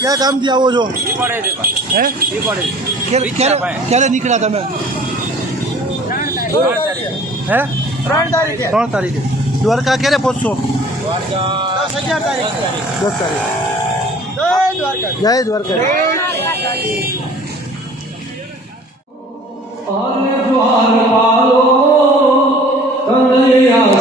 ક્યાં કામથી આવો છો? હે ક્યારે નીકળ્યા તમે? હે 3 તારીખે. દ્વારકા ક્યારે પહોંચશો? 10 તારીખ. જય દ્વારકા. કનૈયા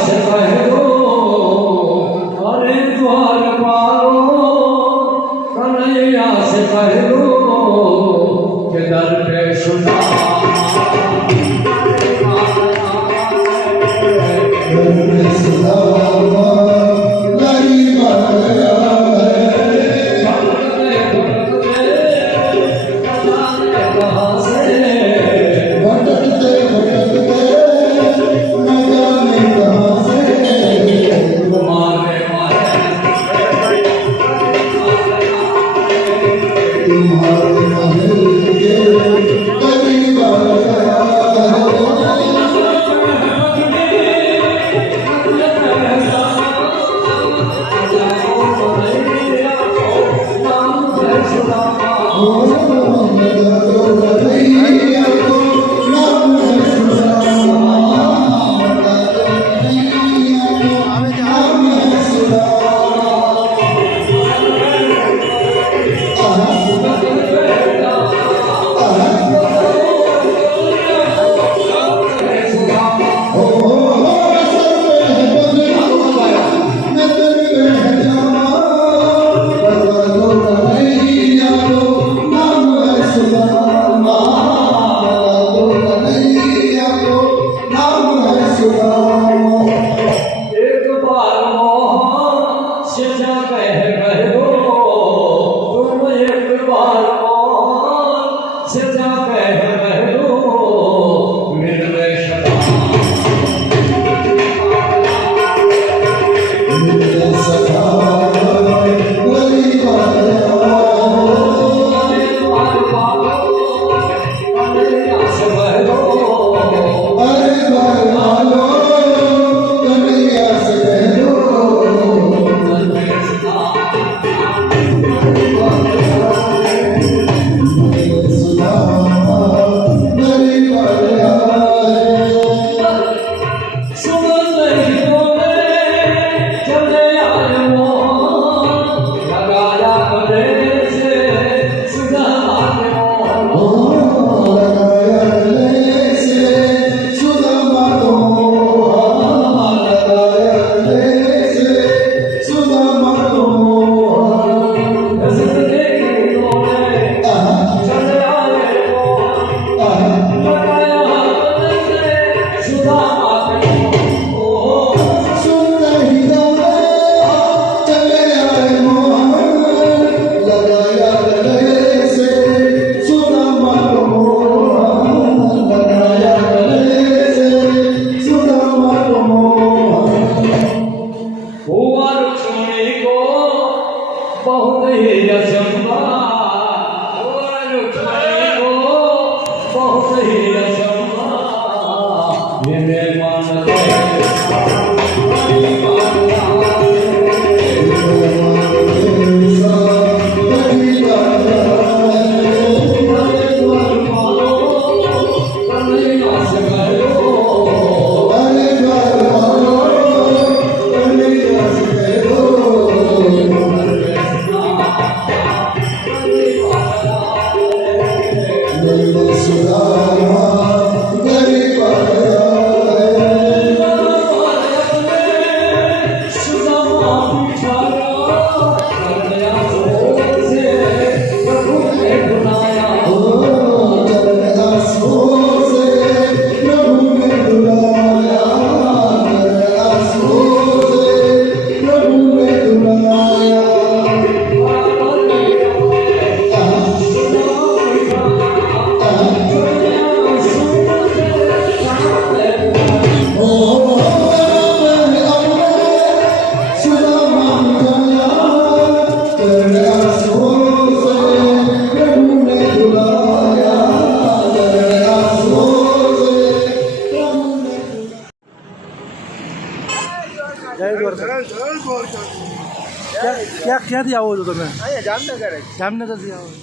ક્યાંથી આવો છો તમે? અહીંયા જામનગર જ. જામનગરથી આવો છો?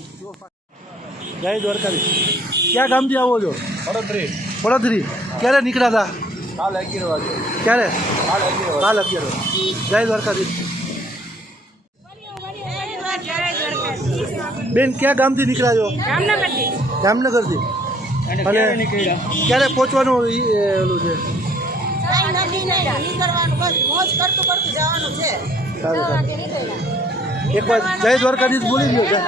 જય દ્વારકાધીશ. ક્યાં ગામથી આવો છો? વડોદરી. વડોદરી. ક્યારે નીકળ્યા હતા? કાલ 11 વાગે. ક્યારે? કાલ 11 વાગે. કાલ 11 વાગે. જય દ્વારકાધીશ. બેન ક્યાં ગામથી નીકળ્યા છો? જામનગરથી. અને ક્યારે પહોંચવાનું ઓલું છે? સારું સારું. એકવાર જય દ્વારકાધીશ બોલી ગયો છે.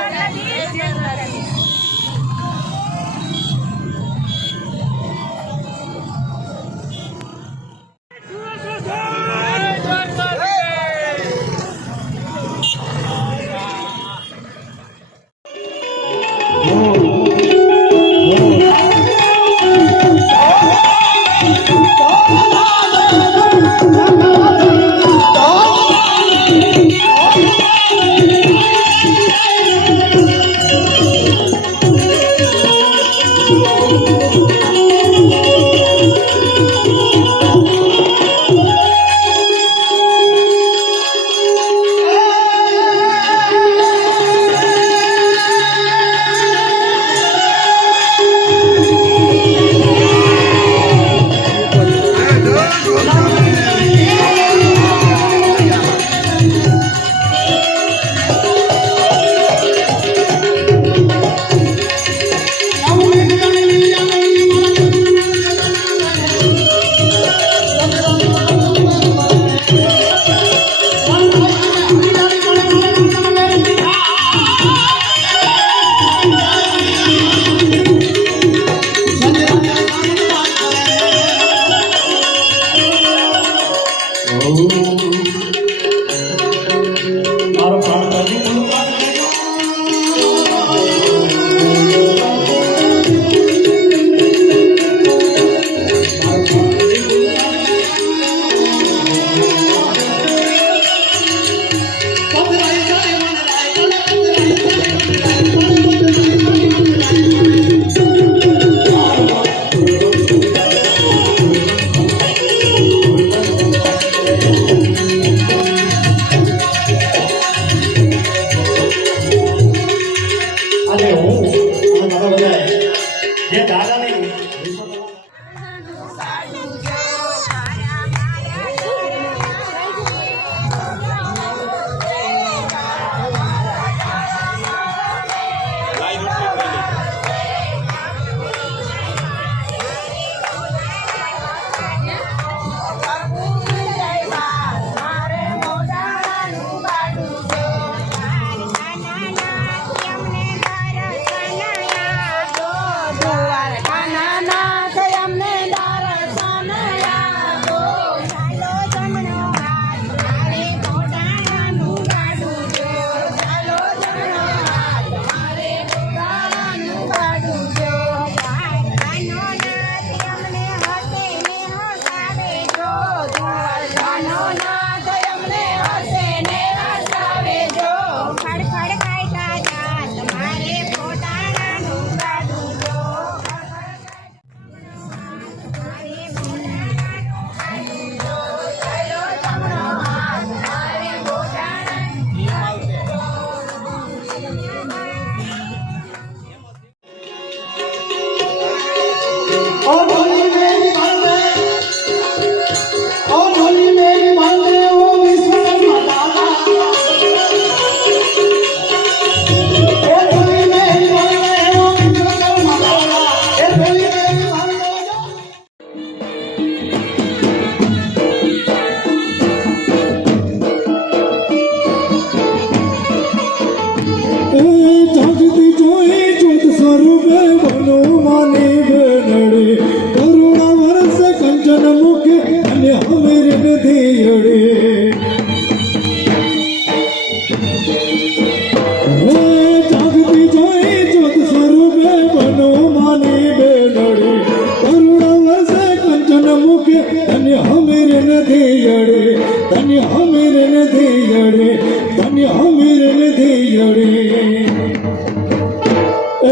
ધીયડે ધન્ય મીરને ધીયડે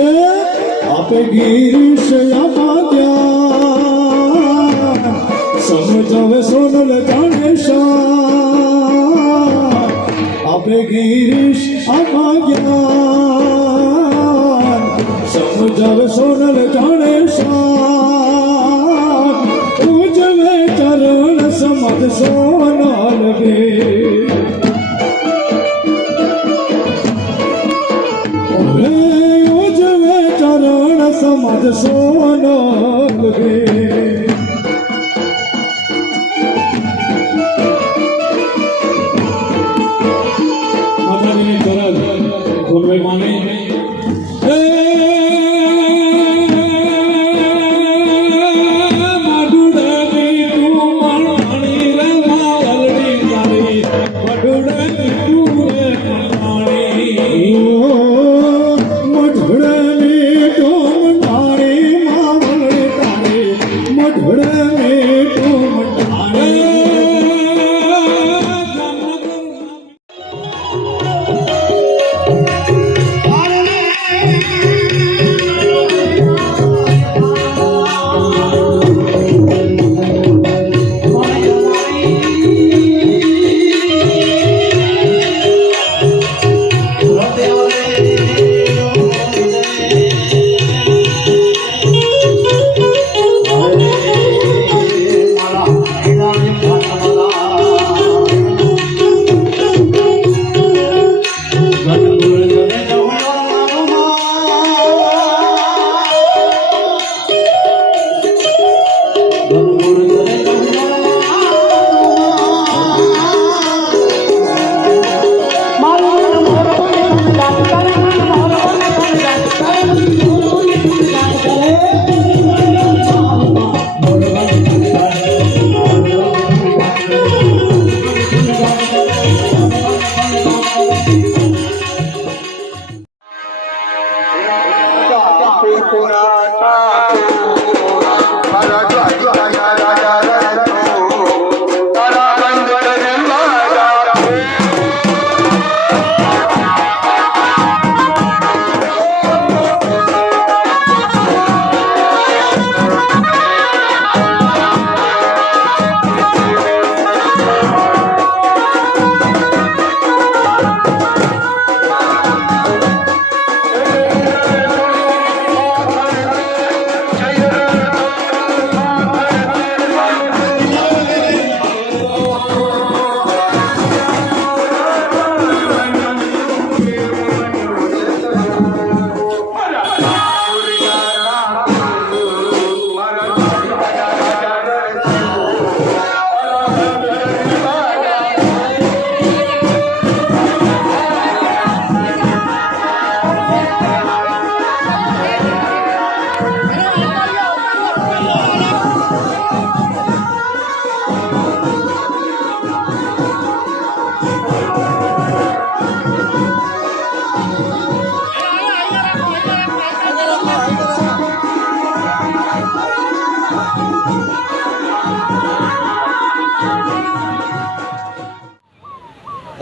એ આપે ગીરીશ આપાદ્યા સમજવે સોનલ જાણે શા આપે ગીરીશ આપાદ્યા સમજવે સોનલ જાણે શા ઉજવે ચરણ સમજ સોનલ ગે ઉજવે ચરણ સમજ સોનલ ગે માતાજીની ચરણ કોનવે માને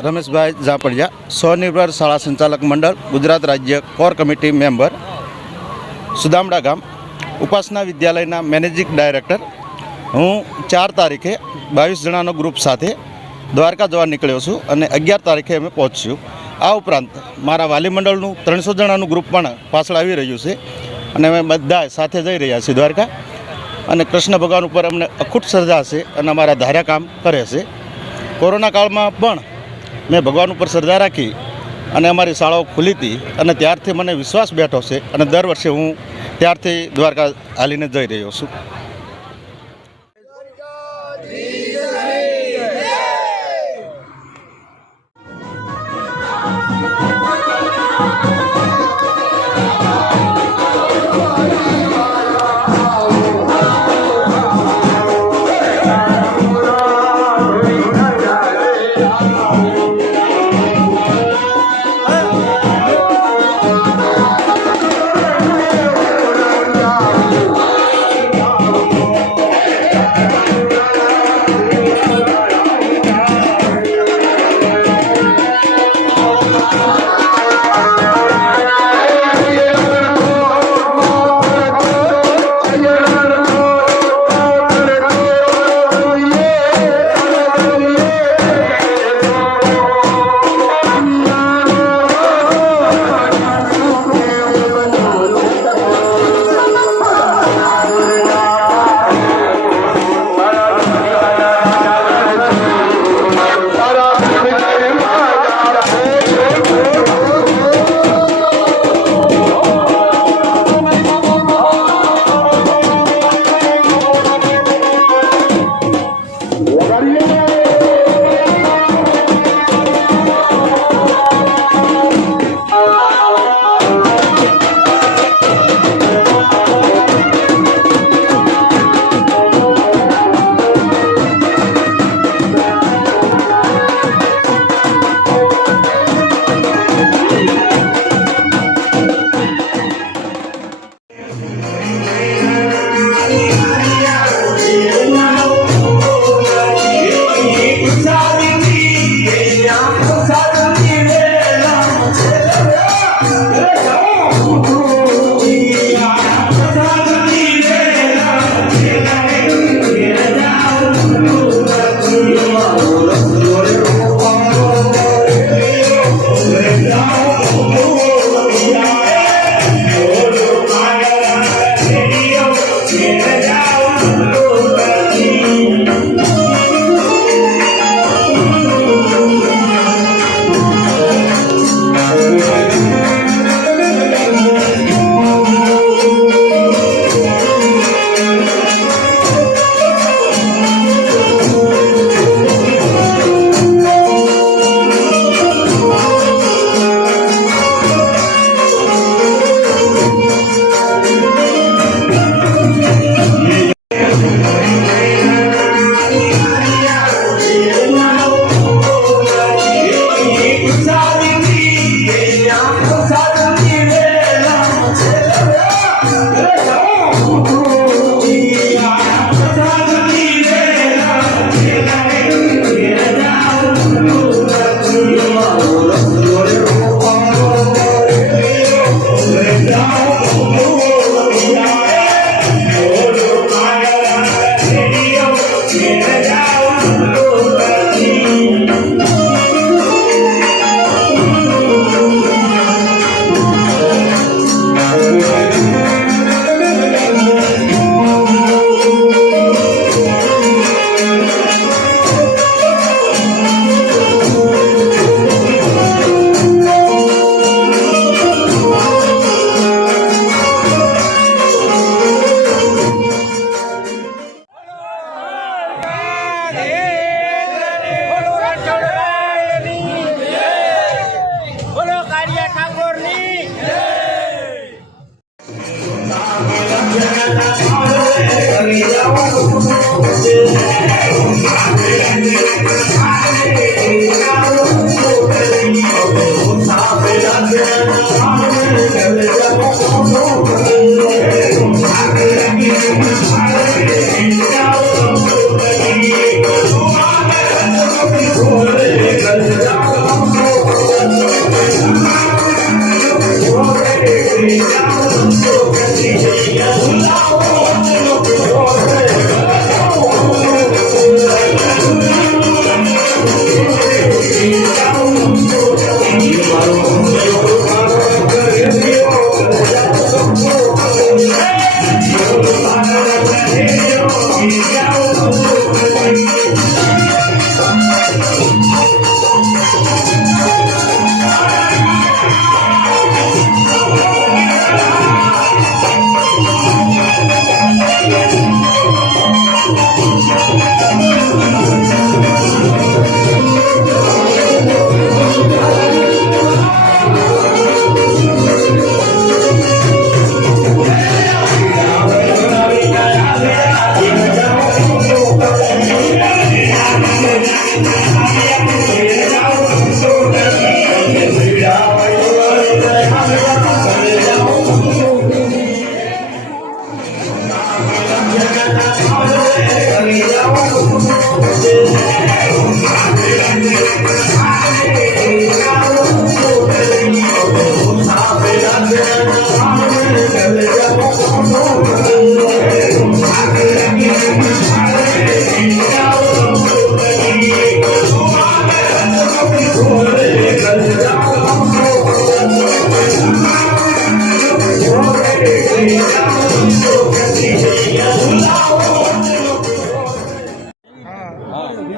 રમેશભાઈ ઝાપડિયા, સ્વનિર્ભર શાળા સંચાલક મંડળ, ગુજરાત રાજ્ય કોર કમિટી મેમ્બર, સુદામડા ગામ, ઉપાસના વિદ્યાલયના મેનેજિંગ ડાયરેક્ટર. હું 4 તારીખે 22 જણાનો ગ્રુપ સાથે દ્વારકા જવા નીકળ્યો છું અને 11 તારીખે અમે પહોંચ્યું. આ ઉપરાંત મારા વાલી મંડળનું 300 જણાનું ગ્રુપ પણ પાછળ આવી રહ્યું છે અને અમે બધા સાથે જઈ રહ્યા છીએ દ્વારકા. અને કૃષ્ણ ભગવાન ઉપર અમને અખૂટ શ્રદ્ધા છે અને અમારા ધાર્યા કામ કરે છે. કોરોના કાળમાં પણ મેં ભગવાન ઉપર શ્રદ્ધા રાખી અને અમારી શાળાઓ ખુલી હતી અને ત્યારથી મને વિશ્વાસ બેઠો છે અને દર વર્ષે હું ત્યારથી દ્વારકા હાલીને જઈ રહ્યો છું.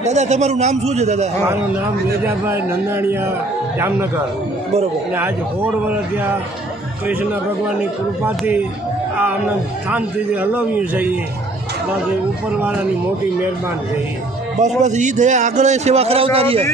દાદા તમારું નામ શું છે દાદા? મારું નામ વેજાભાઈ નંદાણીયા જામનગર. બરોબર. અને આજે 16 વર્ષ થયા કૃષ્ણ ભગવાનની કૃપાથી આ અમને શાંતિથી હલવ્યું છે. બસ એ ઉપરવાળાની મોટી મહેરબાની છે. બસ બસ ઈ થયા આગળ સેવા કરાવતા રહીએ.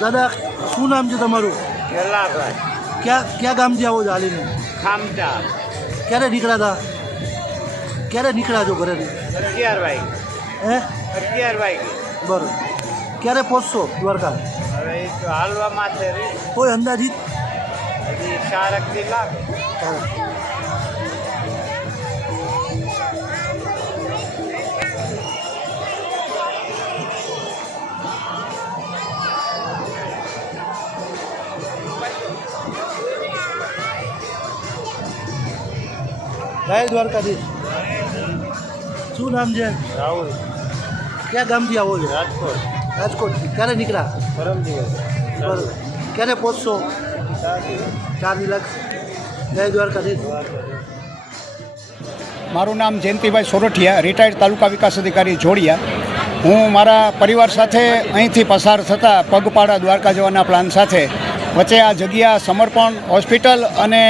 દાદા શું નામ છે તમારું? ગેલાભાઈ ક્યાં ગામથી આવો છો હાલીને? ખામટા ક્યારે નીકળ્યા હતા? ક્યારે નીકળ્યા છો ઘરેથી? 11 વાગે. હે 11 વાગે. બરોબર. ક્યારે પહોંચશો દ્વારકા? હવે એક હાલવા માથે રહી. કોઈ અંદાજિત? હજી 4 કલાક. જય દ્વારકાધીશ. શું નામ છે? રાહુલ. ક્યાં ગામથી આવો છો? રાજકોટ. રાજકોટથી. ક્યારે નીકળ્યા? પરમ દિવસ. બરોબર. ક્યારે પહોંચશો? 4 લાખ. જય દ્વારકાધીશ. મારું નામ જયંતિભાઈ સોરઠિયા, રિટાયર્ડ તાલુકા વિકાસ અધિકારી જોડિયા. હું મારા પરિવાર સાથે અહીંથી પસાર થતા પગપાળા દ્વારકા જવાના પ્લાન સાથે વચ્ચે આ જગ્યા સમર્પણ હોસ્પિટલ અને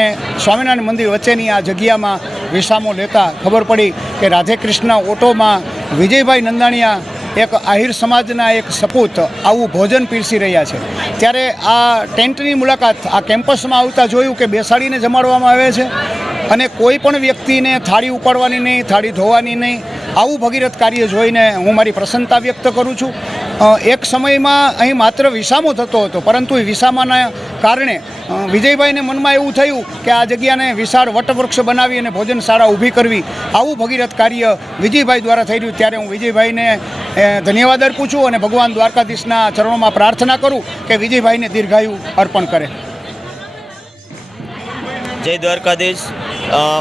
સ્વામિનારાયણ મંદિર વચ્ચેની આ જગ્યામાં વિસામો લેતા ખબર પડી કે રાધેકૃષ્ણ ઓટોમાં વિજયભાઈ નંદાણીયા એક આહિર સમાજના એક સપૂત આવું ભોજન પીરસી રહ્યા છે. ત્યારે આ ટેન્ટની મુલાકાત આ કેમ્પસમાં આવતા જોયું કે બેસાડીને જમાડવામાં આવે છે અને કોઈ પણ વ્યક્તિને થાળી ઉપાડવાની નહીં, થાળી ધોવાની નહીં. આવું ભગીરથ કાર્ય જોઈને હું મારી પ્રસન્નતા વ્યક્ત કરું છું. એક સમયમાં અહીં માત્ર વિસામો થતો હતો, પરંતુ એ વિસામાના કારણે વિજયભાઈને મનમાં એવું થયું કે આ જગ્યાને વિશાળ વટવૃક્ષ બનાવી અને ભોજનશાળા ઊભી કરવી. આવું ભગીરથ કાર્ય વિજયભાઈ દ્વારા થઈ રહ્યું. ત્યારે હું વિજયભાઈને ધન્યવાદ અર્પું છું અને ભગવાન દ્વારકાધીશના ચરણોમાં પ્રાર્થના કરું કે વિજયભાઈને દીર્ઘાયુ અર્પણ કરે. જય દ્વારકાધીશ.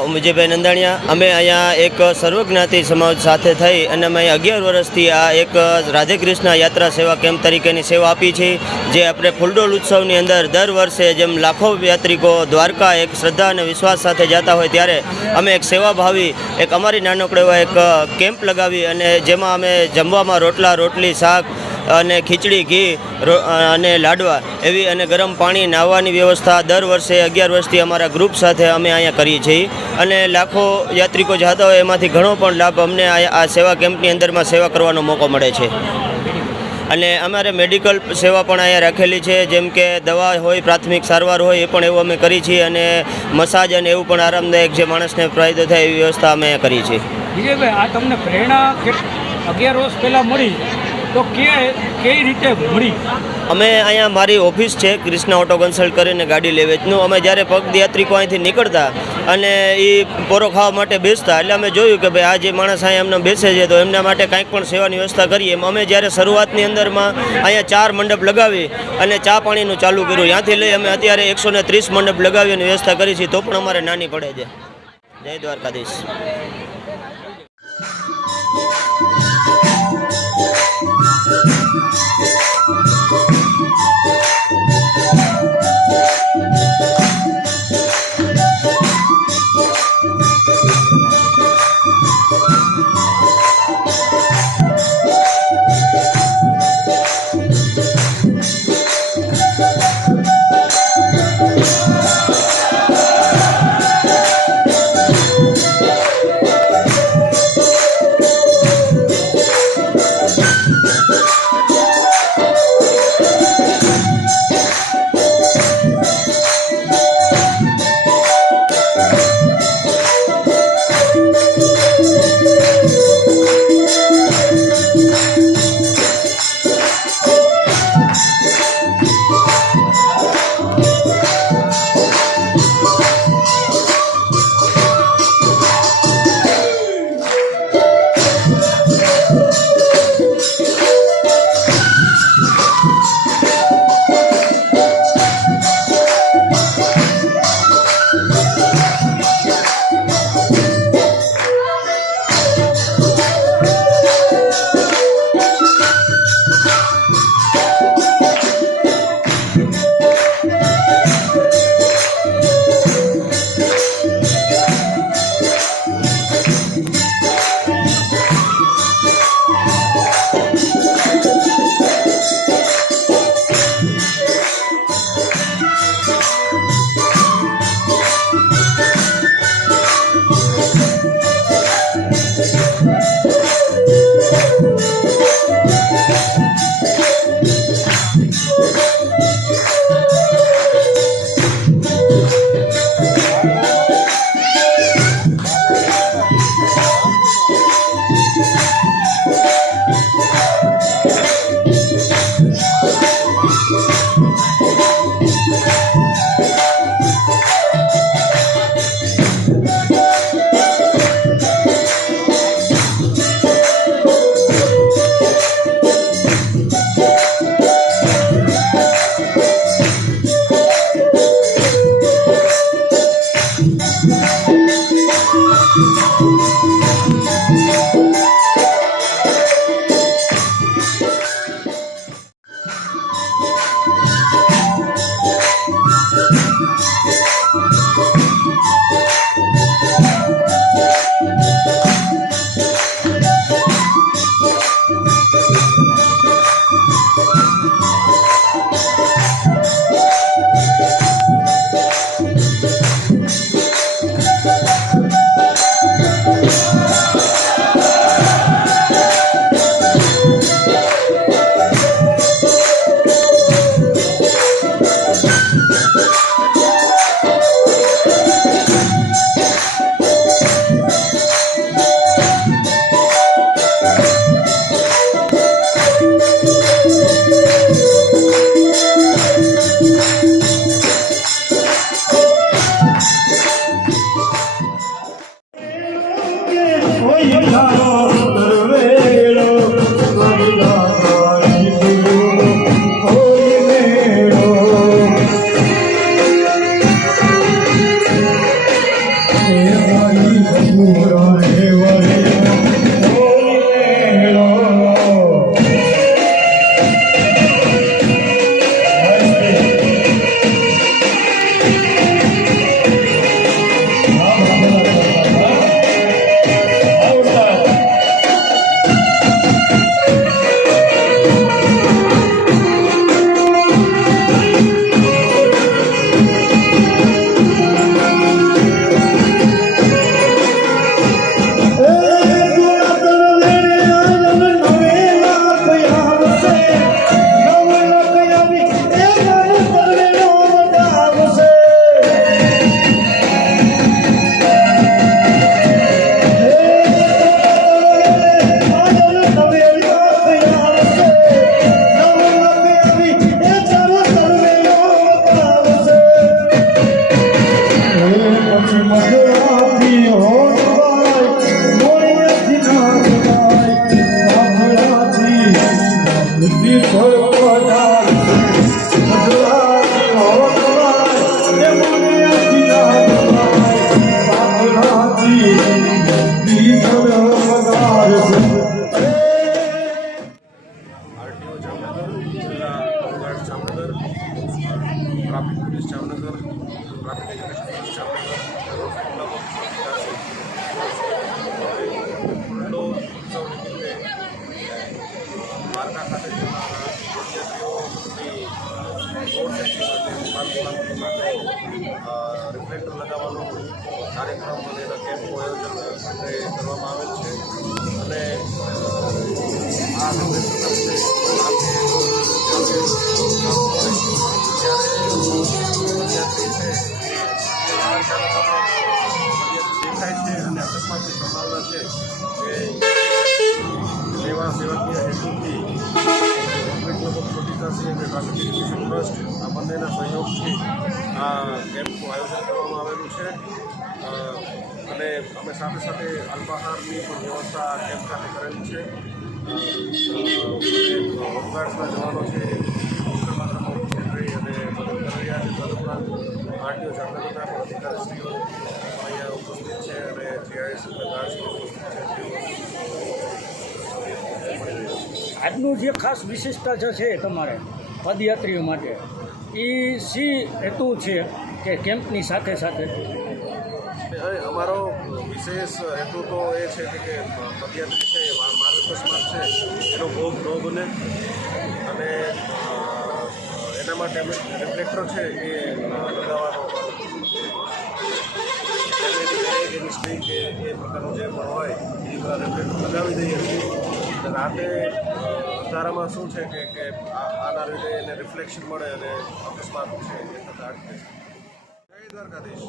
હું વિજયભાઈ નંદાણીયા. અમે અહીંયા એક સર્વજ્ઞાતિ સમાજ સાથે થઈ અને અમે 11 વર્ષથી આ એક રાધેકૃષ્ણ યાત્રા સેવા કેમ્પ તરીકેની સેવા આપી છે. જે આપણે ફૂલડોલ ઉત્સવની અંદર દર વર્ષે જેમ લાખો યાત્રિકો દ્વારકા એક શ્રદ્ધા અને વિશ્વાસ સાથે જતા હોય ત્યારે અમે એક સેવાભાવી એક અમારી નાનકડો એવા એક કેમ્પ લગાવી અને જેમાં અમે જમવામાં રોટલા, રોટલી, શાક અને ખીચડી, ઘી અને લાડવા એવી અને ગરમ પાણી, નાહવાની વ્યવસ્થા દર વર્ષે 11 વર્ષથી અમારા ગ્રુપ સાથે અમે અહીંયા કરીએ છીએ. અને લાખો યાત્રિકો જતા હોય એમાંથી ઘણો પણ લાભ અમને આ સેવા કેમ્પની અંદરમાં સેવા કરવાનો મોકો મળે છે. અને અમારે મેડિકલ સેવા પણ અહીંયા રાખેલી છે, જેમ કે દવા હોય, પ્રાથમિક સારવાર હોય એ પણ એવું અમે કરી છીએ. અને મસાજ અને એવું પણ આરામદાયક જે માણસને ફાયદો થાય એવી વ્યવસ્થા અમે કરી છીએ. વિજયભાઈ, આ તમને પ્રેરણા 11 વર્ષ પહેલાં મળી તો કઈ રીતે મળી? અમે અહીંયા મારી ઓફિસ છે કૃષ્ણા ઓટો કન્સલ્ટ કરીને ગાડી લે વેચનું. અમે જ્યારે પગયાત્રિકો અહીંથી નીકળતા અને એ પોરો ખાવા માટે બેસતા એટલે અમે જોયું કે ભાઈ આ જે માણસ અહીંયા એમને બેસે છે તો એમના માટે કાંઈક પણ સેવાની વ્યવસ્થા કરીએ. એમ અમે જ્યારે શરૂઆતની અંદરમાં અહીંયા 4 મંડપ લગાવી અને ચા પાણીનું ચાલુ કર્યું. ત્યાંથી લઈ અમે અત્યારે 130 મંડપ લગાવીને વ્યવસ્થા કરી છે, તો પણ અમારે નાની પડે છે. જય દ્વારકાધીશ. દ્વારકા ખાતે રિફ્લેક્ટર લગાવવાનો કાર્યક્રમ અને એના કેમ્પનું આયોજન કરવામાં આવેલ છે અને આ દેખાય છે અને અકસ્માતની સંભાવના છે કે સેવાકીય હેતુથી ચોટીકાસી અને ટ્રાફિક એજ્યુકેશન ટ્રસ્ટ આ બંનેના સહયોગથી આ કેમ્પનું આયોજન કરવામાં આવેલું છે અને અમે સાથે સાથે અલ્પાહારની પણ વ્યવસ્થા આ કેમ્પ ખાતે કરેલી છે. હોમગાર્ડ્સના જવાનો છે માત્રામાં રહી અને મદદ કરી રહ્યા છે. તદુપરાંત આરટીઓ જામનગરના પણ અધિકારીશ્રીઓ અહીંયા ઉપસ્થિત છે અને જીઆઈએસ ગાર્ડ્સ ઉપસ્થિત છે. આજનું જે ખાસ વિશિષ્ટતા જે છે તમારે પદયાત્રીઓ માટે એ સી હેતુ છે કે કેમ્પની સાથે સાથે અમારો વિશેષ હેતુ તો એ છે કે પદયાત્રી છે માર્ગ અકસ્માત છે એનો ભોગ ન બને અને એના માટે અમે રિફ્લેક્ટર છે એ લગાવવાનો એની સ્ટીક કે એ પ્રકારનું જે પણ હોય એ બધા રિફ્લેક્ટર લગાવી દઈએ છીએ. રાતે અંધારામાં શું છે કે આના લીધે એને રિફ્લેક્શન મળે અને અકસ્માત છે એ થતા અટકે છે. જય દ્વારકાધીશ.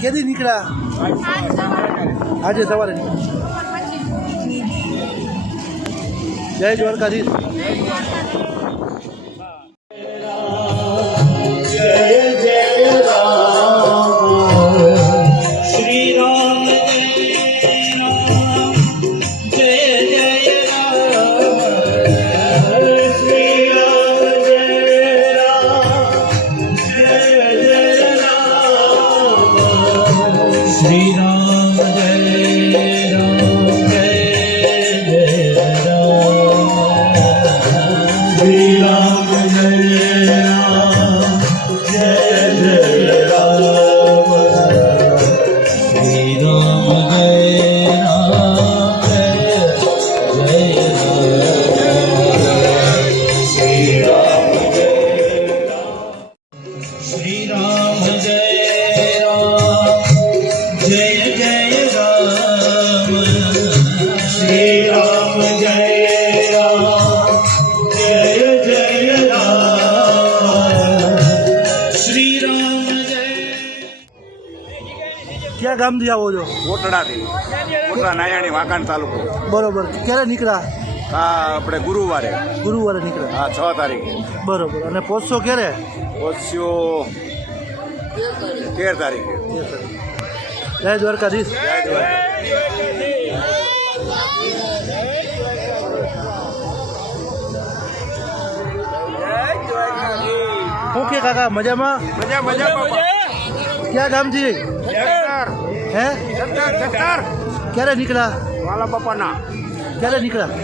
ક્યાંથી નીકળ્યા? આજે સવારે. જય દ્વારકાધીશ. ક્યાં ગામથી આવો છો? કોટડાથી, કોટડા નાયાણી વાંકાણ તાલુકો. બરોબર. ક્યારે નીકળ્યા? આપણે ગુરુવારે નીકળ્યા. હા, 6 તારીખે. બરોબર. અને પહોંચશો ક્યારે? પહોંચ્યો 13 તારીખે. જય દ્વારકાધીશ. જય દ્વારકા. શું કે કાકા મજામાં? મજા મજા બાપા ક્યાં ગામથી? હે ક્યારે નીકળ્યા? વાલા બાપાના ક્યારે નીકળ્યા?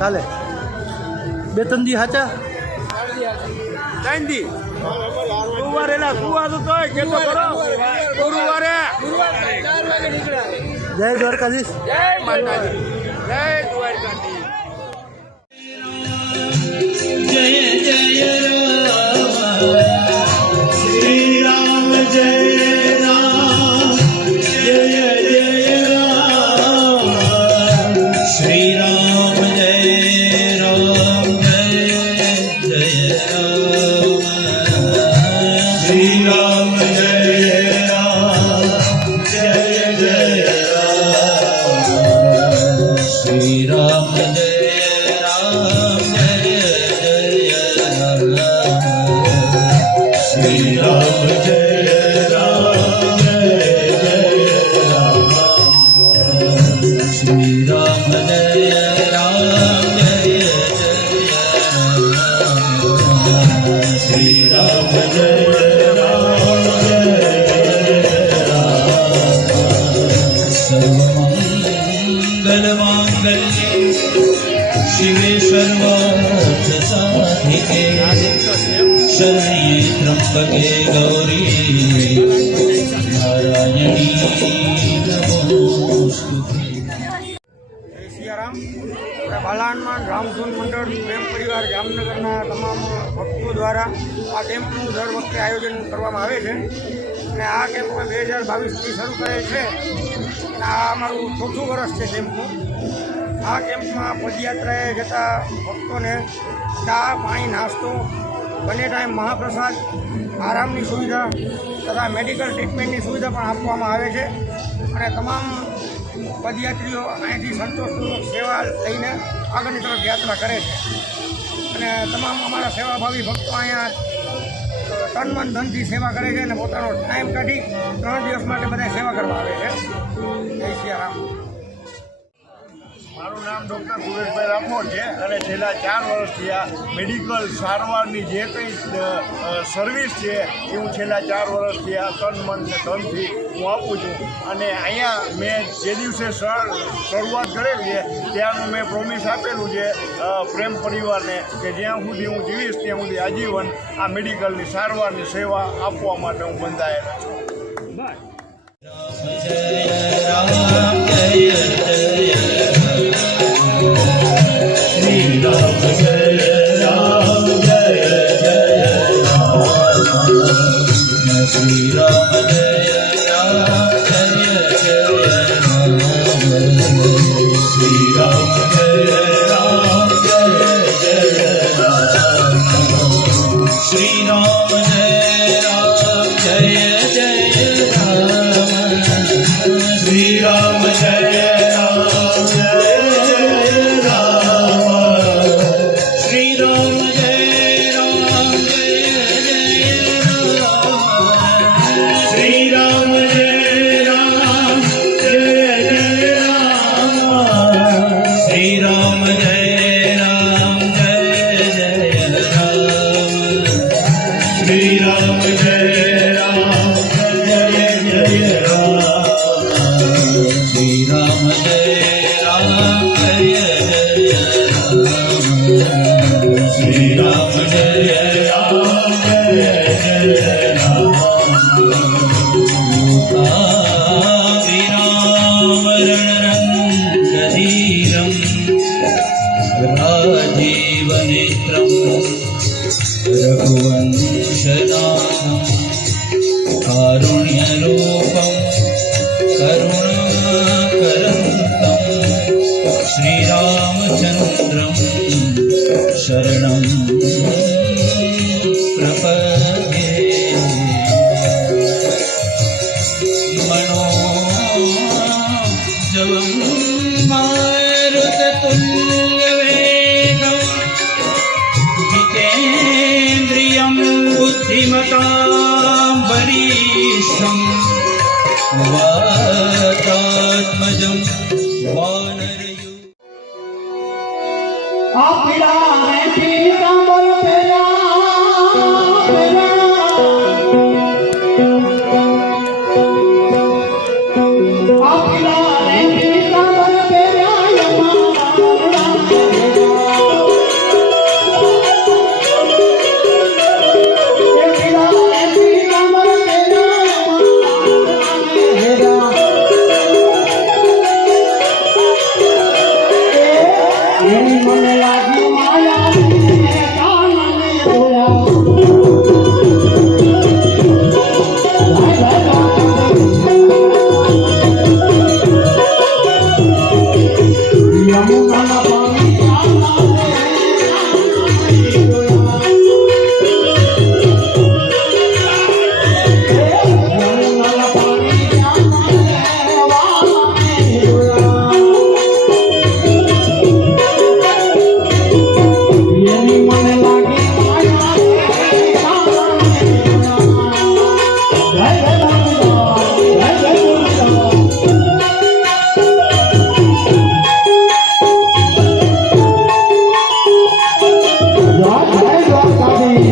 કાલે 2-3 દી સાચા? ચાંદી ગુરુવારે સુવાતું તો કેતો કરો ગુરુવારે જય દ્વારકાધીશ. જય માતાજી જય દ્વારકાધીશ. शिवे सर्वार्थ साधिके शरण्ये त्र्यंबके गौरी नारायणी नमोस्तुते. જય સિયારામ. આપણે બાલા હનુમાન રામધૂન મંડળ પ્રેમ પરિવાર જામનગરના તમામ ભક્તો દ્વારા આ કેમ્પનું દર વખતે આયોજન કરવામાં આવે છે અને આ કેમ્પ 2022થી શરૂ કરેલ છે અને આ અમારું 4થું વર્ષ છે કેમ્પનું. આ કેમ્પમાં પદયાત્રાએ જતા ભક્તોને ચા પાણી નાસ્તો બંને ટાઈમ મહાપ્રસાદ આરામની સુવિધા તથા મેડિકલ ટ્રીટમેન્ટની સુવિધા પણ આપવામાં આવે છે અને તમામ પદયાત્રીઓ અહીંથી સંતોષપૂર્વક સેવા લઈને આગળની તરફ યાત્રા કરે છે અને તમામ અમારા સેવાભાવી ભક્તો અહીંયા તન મન ધનથી સેવા કરે છે અને પોતાનો ટાઈમ કાઢી 3 દિવસ માટે બધા સેવા કરવા આવે છે. જય સિયારામ. મારું નામ ડૉક્ટર સુરેશભાઈ રાઠોડ છે અને છેલ્લા 4 વર્ષથી આ મેડિકલ સારવારની જે કંઈ સર્વિસ છે એ હું છેલ્લા 4 વર્ષથી આ તન મન ને ધનથી હું આપું છું અને અહીંયા મેં જે દિવસે શરૂઆત કરેલી છે ત્યાંનું મેં પ્રોમિસ આપેલું છે પ્રેમ પરિવારને કે જ્યાં સુધી હું જીવીશ ત્યાં સુધી આજીવન આ મેડિકલની સારવારની સેવા આપવા માટે હું બંધાયેલો છું. Shri Ram Jaya Ram Jaya Jaya Ram Shri Ram Jaya Ram Jaya Jaya Ram Shri Ram Jaya Ram Jaya Jaya Ram Shri Ram Jaya Ram Jaya Ram Shri Ram राजीवनेत्रं रघुवंशनाथं कारुण्यरूपं करुणाकरन्तं श्रीरामचन्द्रं शरणं प्रपद्ये मनोजवं मारुततुल्यवेगं जितेन्द्रियं बुद्धिमतां वरिष्ठं वातात्मजं वानरयुक्तं आ पीड़ा है पीड़ा बोल पेरा એની મને લાગી માયા કાનને જોયા યમુનાના પાણી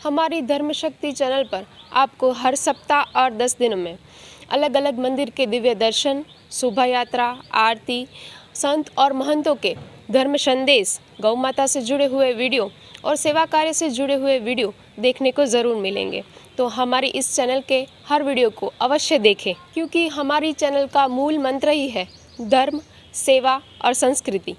हमारी धर्म शक्ति चैनल पर आपको हर सप्ताह और 10 दिनों में अलग अलग मंदिर के दिव्य दर्शन, शोभा यात्रा, आरती, संत और महंतों के धर्म संदेश, गौ माता से जुड़े हुए वीडियो और सेवा कार्य से जुड़े हुए वीडियो देखने को ज़रूर मिलेंगे। तो हमारी इस चैनल के हर वीडियो को अवश्य देखें, क्योंकि हमारी चैनल का मूल मंत्र ही है धर्म, सेवा और संस्कृति।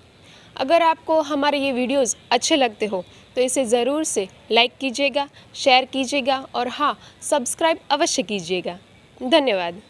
अगर आपको हमारे ये वीडियोस अच्छे लगते हो तो इसे ज़रूर से लाइक कीजिएगा, शेयर कीजिएगा और हाँ, सब्सक्राइब अवश्य कीजिएगा। धन्यवाद।